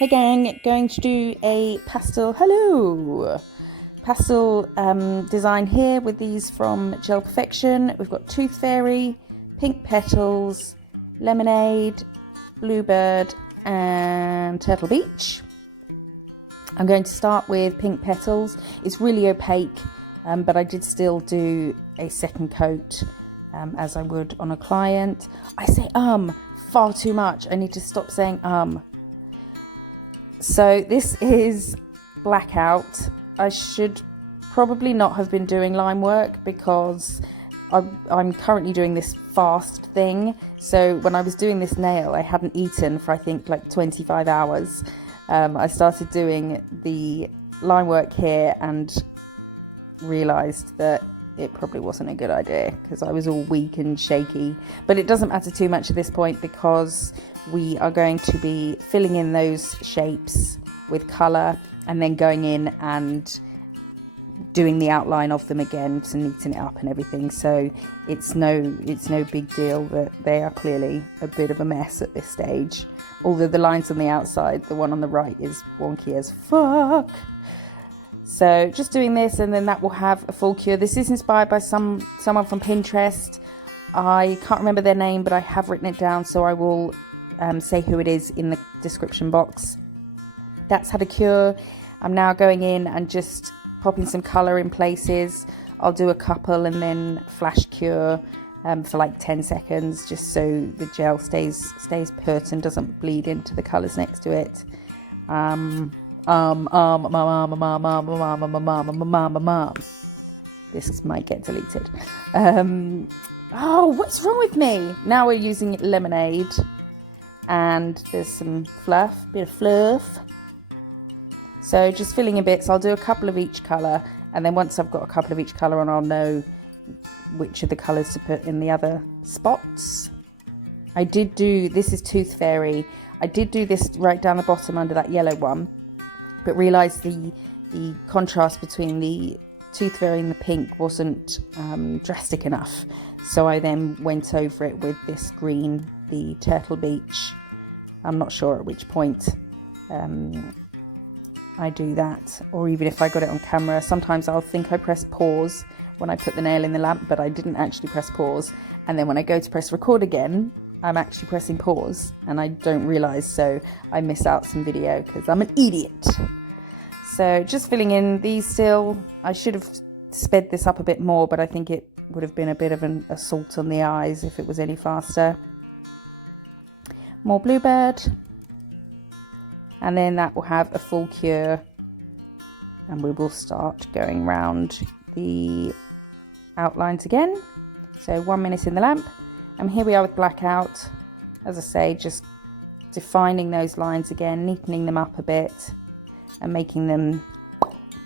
Hey gang, going to do a pastel, pastel design here with these from Gel Perfection. We've got Tooth Fairy, Pink Petals, Lemonade, Bluebird and Turtle Beach. I'm going to start with Pink Petals. It's really opaque, but I did still do a second coat as I would on a client. I say far too much. I need to stop saying So this is Blackout. I should probably not have been doing line work because I'm currently doing this fast thing. So when I was doing this nail, I hadn't eaten for I think like 25 hours. I started doing the line work here and realised that it probably wasn't a good idea because I was all weak and shaky. But it doesn't matter too much at this point because we are going to be filling in those shapes with colour and then going in and doing the outline of them again to neaten it up and everything. So it's no big deal that they are clearly a bit of a mess at this stage. Although the lines on the outside, the one on the right is wonky as fuck. So just doing this and then that will have a full cure. This is inspired by someone from Pinterest. I can't remember their name, but I have written it down, so I will say who it is in the description box. That's had a cure. I'm now going in and just popping some colour in places. I'll do a couple and then flash cure for like 10 seconds just so the gel stays put and doesn't bleed into the colours next to it. This might get deleted. Oh, what's wrong with me? Now we're using Lemonade and there's some bit of fluff. So just filling in bits. I'll do a couple of each colour and then once I've got a couple of each colour on, I'll know which of the colours to put in the other spots. This is Tooth Fairy. I did do this right down the bottom under that yellow one, but realised the contrast between the Tooth Fairy and the pink wasn't drastic enough. So I then went over it with this green, the Turtle Beach. I'm not sure at which point I do that, or even if I got it on camera. Sometimes I'll think I pressed pause when I put the nail in the lamp, but I didn't actually press pause. And then when I go to press record again, I'm actually pressing pause and I don't realise, so I miss out some video because I'm an idiot. So just filling in these still. I should have sped this up a bit more, but I think it would have been a bit of an assault on the eyes if it was any faster. More Bluebird. And then that will have a full cure. And we will start going round the outlines again. So 1 minute in the lamp. And here we are with Blackout. As I say, just defining those lines again, neatening them up a bit and making them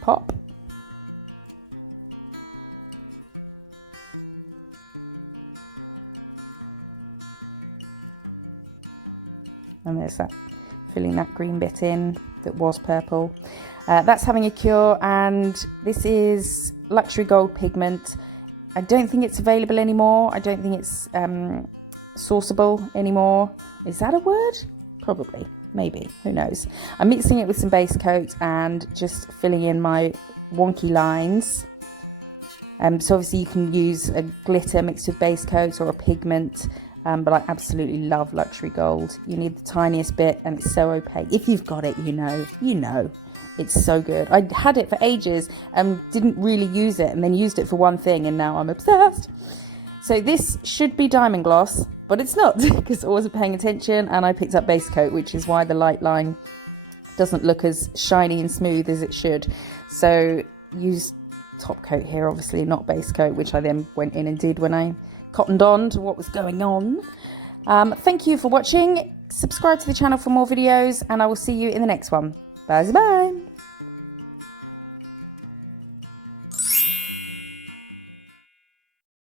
pop. And there's that, filling that green bit in that was purple. That's having a cure, and this is Luxury Gold pigment. I don't think it's available anymore. I don't think it's sourceable anymore. Is that a word? Probably, maybe, who knows. I'm mixing it with some base coat and just filling in my wonky lines. So obviously you can use a glitter mixed with base coat or a pigment, but I absolutely love Luxury Gold. You need the tiniest bit and it's so opaque. If you've got it, you know. It's so good. I had it for ages and didn't really use it, and then used it for one thing, and now I'm obsessed. So this should be diamond gloss, but it's not because I wasn't paying attention and I picked up base coat, which is why the light line doesn't look as shiny and smooth as it should. So use top coat here, obviously, not base coat, which I then went in and did when I cottoned on to what was going on. Thank you for watching. Subscribe to the channel for more videos, and I will see you in the next one. Bye bye.